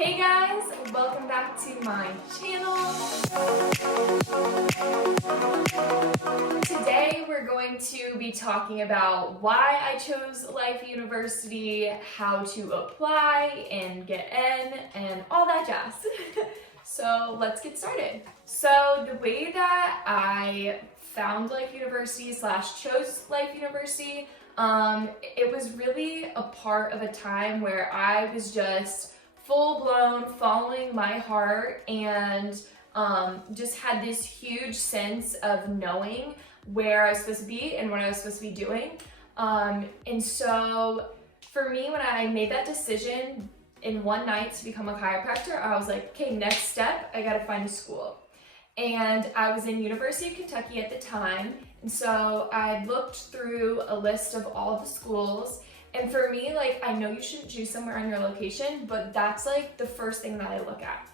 Hey guys, welcome back to my channel. Today we're going to be talking about why I chose Life University, how to apply and get in, and all that jazz. So let's get started. So the way that I found Life University / chose Life University, it was really a part of a time where I was just full-blown following my heart and just had this huge sense of knowing where I was supposed to be and what I was supposed to be doing. And so for me, when I made that decision in one night to become a chiropractor, I was like, okay, next step, I gotta find a school. And I was in University of Kentucky at the time, and so I looked through a list of all the schools. And for me, like, I know you shouldn't choose somewhere on your location, but that's like the first thing that I look at.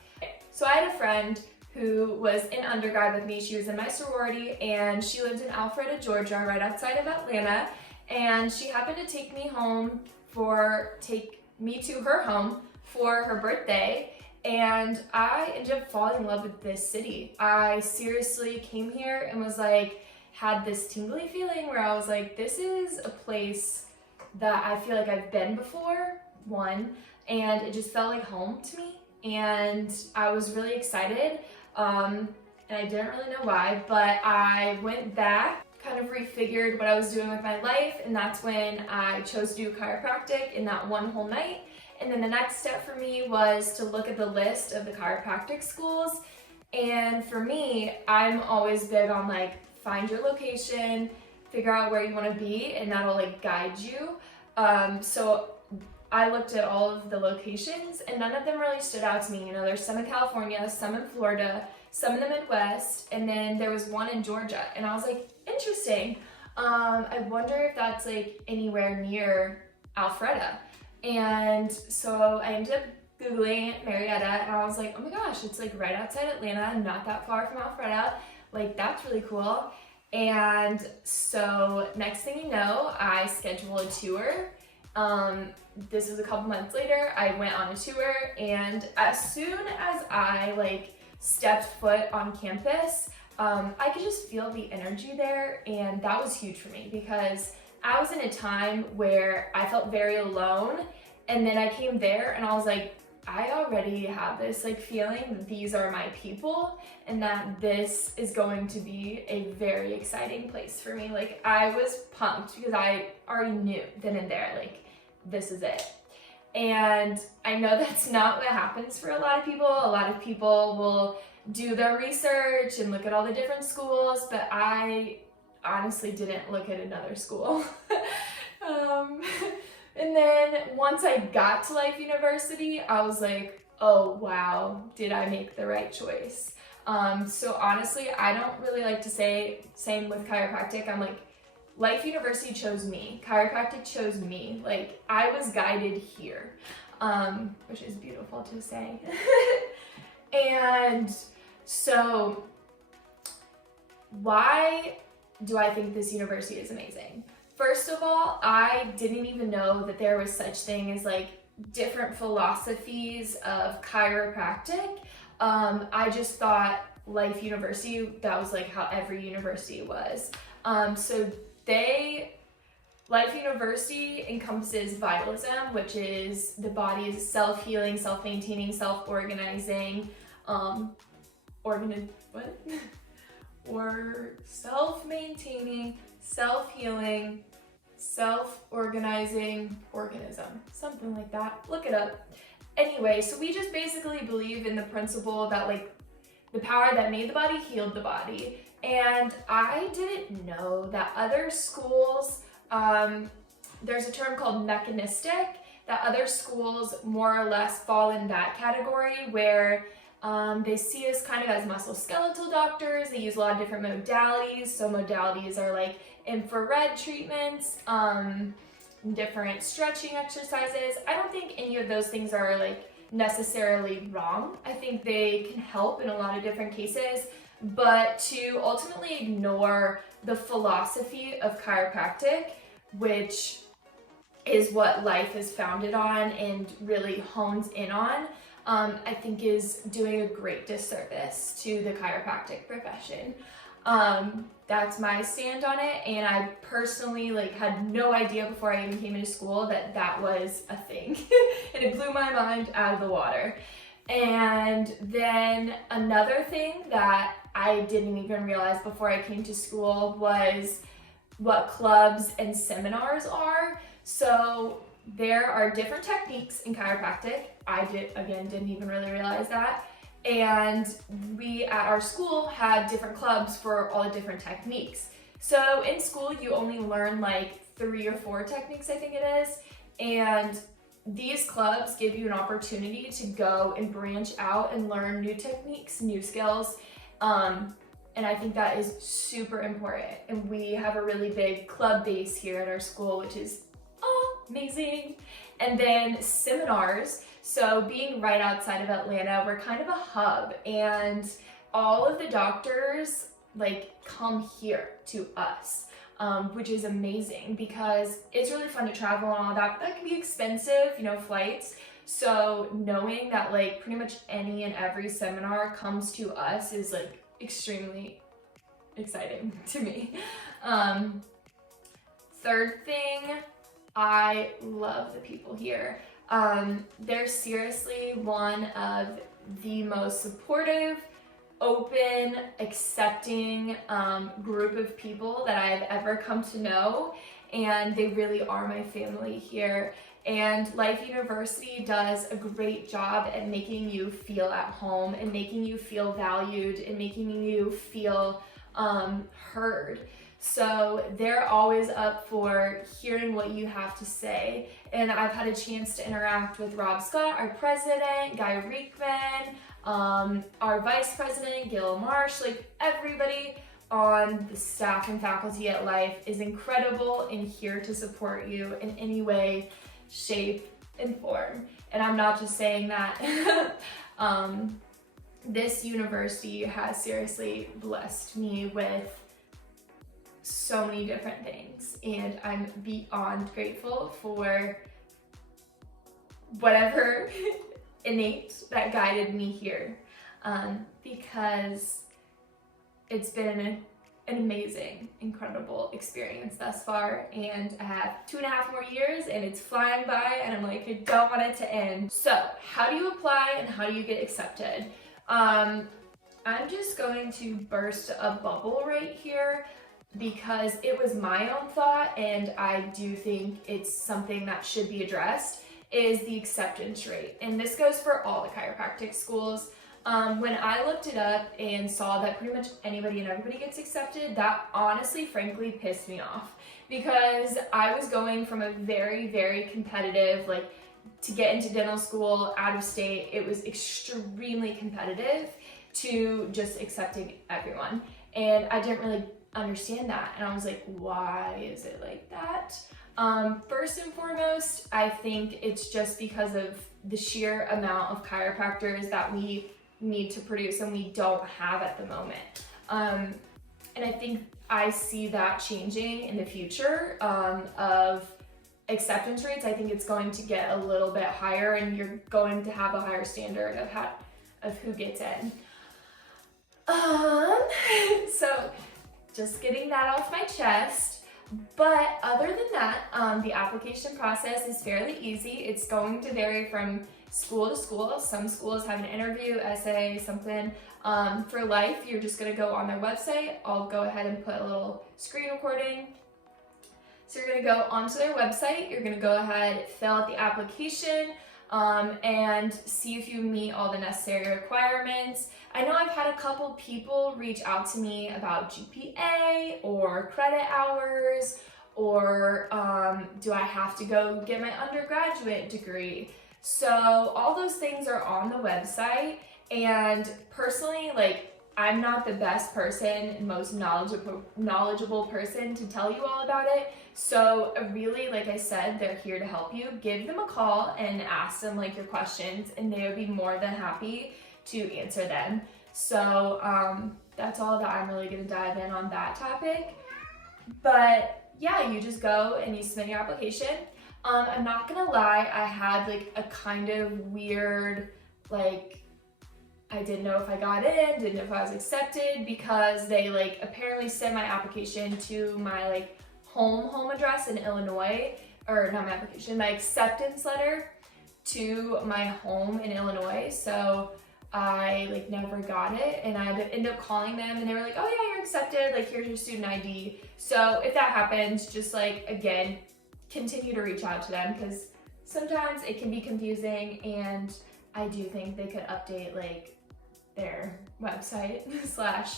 So I had a friend who was in undergrad with me. She was in my sorority and she lived in Alpharetta, Georgia, right outside of Atlanta. And she happened to take me to her home for her birthday. And I ended up falling in love with this city. I seriously came here and was like, had this tingly feeling where I was like, this is a place that I feel like I've been before, one, and it just felt like home to me. And I was really excited, and I didn't really know why, but I went back, kind of refigured what I was doing with my life, and that's when I chose to do chiropractic in that one whole night. And then the next step for me was to look at the list of the chiropractic schools. And for me, I'm always big on like, find your location, figure out where you want to be, and that'll like guide you. So I looked at all of the locations and none of them really stood out to me. You know, there's some in California, some in Florida, some in the Midwest, and then there was one in Georgia. And I was like, interesting. I wonder if that's like anywhere near Alpharetta. And so I ended up Googling Marietta and I was like, oh my gosh, it's like right outside Atlanta, not that far from Alpharetta. Like, that's really cool. And so next thing you know, I scheduled a tour. This was a couple months later. I went on a tour, and as soon as I like stepped foot on campus, I could just feel the energy there, and that was huge for me because I was in a time where I felt very alone, and then I came there and I was like, I already have this like feeling that these are my people and that this is going to be a very exciting place for me. Like, I was pumped because I already knew then and there, like, this is it. And I know that's not what happens for a lot of people. A lot of people will do their research and look at all the different schools, but I honestly didn't look at another school. And then once I got to Life University, I was like, oh wow, did I make the right choice? So honestly, I don't really like to say, same with chiropractic, I'm like, Life University chose me, chiropractic chose me. Like, I was guided here, which is beautiful to say. And so why do I think this university is amazing? First of all, I didn't even know that there was such thing as like different philosophies of chiropractic. I just thought Life University, that was like how every university was. So Life University encompasses vitalism, which is the body's self-healing, self-maintaining, self-organizing, self-maintaining, self-healing, self-organizing organism, something like that. Look it up. Anyway, so we just basically believe in the principle that like the power that made the body healed the body. And I didn't know that other schools, there's a term called mechanistic, that other schools more or less fall in that category where they see us kind of as musculoskeletal doctors. They use a lot of different modalities. So modalities are like infrared treatments, different stretching exercises. I don't think any of those things are like necessarily wrong. I think they can help in a lot of different cases, but to ultimately ignore the philosophy of chiropractic, which is what life is founded on and really hones in on, I think is doing a great disservice to the chiropractic profession. That's my stand on it, and I personally had no idea before I even came into school that that was a thing, and it blew my mind out of the water. And then another thing that I didn't even realize before I came to school was what clubs and seminars are. So there are different techniques in chiropractic. I didn't even really realize that. And we at our school have different clubs for all the different techniques. So in school, you only learn 3 or 4 techniques, I think it is. And these clubs give you an opportunity to go and branch out and learn new techniques, new skills. And I think that is super important. And we have a really big club base here at our school, which is amazing. And then seminars. So being right outside of Atlanta, we're kind of a hub, and all of the doctors come here to us, which is amazing because it's really fun to travel and all that. That can be expensive, flights. So knowing that pretty much any and every seminar comes to us is extremely exciting to me. Third thing, I love the people here. They're seriously one of the most supportive, open, accepting group of people that I've ever come to know, and they really are my family here. And Life University does a great job at making you feel at home and making you feel valued and making you feel heard. So they're always up for hearing what you have to say. And I've had a chance to interact with Rob Scott, our president, Guy Reekman, our vice president, Gil Marsh. Everybody on the staff and faculty at Life is incredible and here to support you in any way, shape, and form. And I'm not just saying that. This university has seriously blessed me with so many different things, and I'm beyond grateful for whatever innate that guided me here, because it's been an amazing, incredible experience thus far, and I have 2.5 more years and it's flying by, and I'm I don't want it to end. So how do you apply and how do you get accepted? I'm just going to burst a bubble right here, because it was my own thought, and I do think it's something that should be addressed, is the acceptance rate. And this goes for all the chiropractic schools. When I looked it up and saw that pretty much anybody and everybody gets accepted, that honestly, frankly, pissed me off, because I was going from a very, very competitive, to get into dental school out of state, it was extremely competitive, to just accepting everyone. And I didn't really understand that, and I was why is it like that? First and foremost, I think it's just because of the sheer amount of chiropractors that we need to produce and we don't have at the moment. And I think I see that changing in the future of acceptance rates. I think it's going to get a little bit higher, and you're going to have a higher standard of who gets in. So just getting that off my chest. But other than that, the application process is fairly easy. It's going to vary from school to school. Some schools have an interview, essay, something. For Life, you're just gonna go on their website. I'll go ahead and put a little screen recording. So you're gonna go onto their website, you're gonna go ahead, fill out the application, and see if you meet all the necessary requirements. I know I've had a couple people reach out to me about GPA or credit hours, or do I have to go get my undergraduate degree? So all those things are on the website, and personally, I'm not the best person and most knowledgeable person to tell you all about it. So really, like I said, they're here to help you. Give them a call and ask them your questions, and they would be more than happy to answer them. So that's all that I'm really gonna dive in on that topic. But yeah, you just go and you submit your application. I'm not gonna lie, I had a kind of weird like, I didn't know if I got in, didn't know if I was accepted, because they like apparently sent my application to my like home address in Illinois, or not my application, my acceptance letter to my home in Illinois. So I like never got it, and I had to end up calling them, and they were like, oh yeah, you're accepted, like here's your student ID. So if that happens, just like, again, continue to reach out to them, because sometimes it can be confusing, and I do think they could update like their website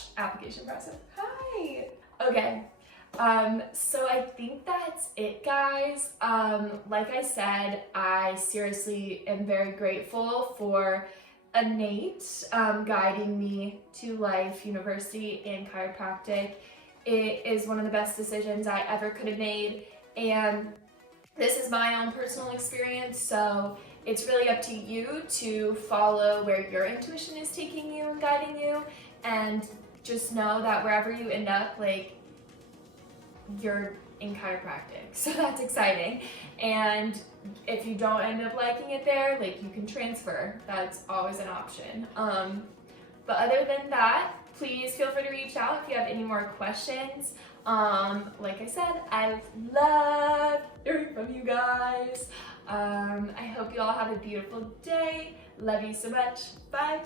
/ application process. Hi. Okay. So I think that's it, guys. Like I said, I seriously am very grateful for Nate guiding me to life, university, and chiropractic. It is one of the best decisions I ever could have made, and this is my own personal experience, so it's really up to you to follow where your intuition is taking you and guiding you, and just know that wherever you end up, like, you're in chiropractic, so that's exciting. And if you don't end up liking it there, like, you can transfer. That's always an option. But other than that, please feel free to reach out if you have any more questions. Like I said, I love hearing from you guys. I hope you all have a beautiful day. Love you so much. Bye.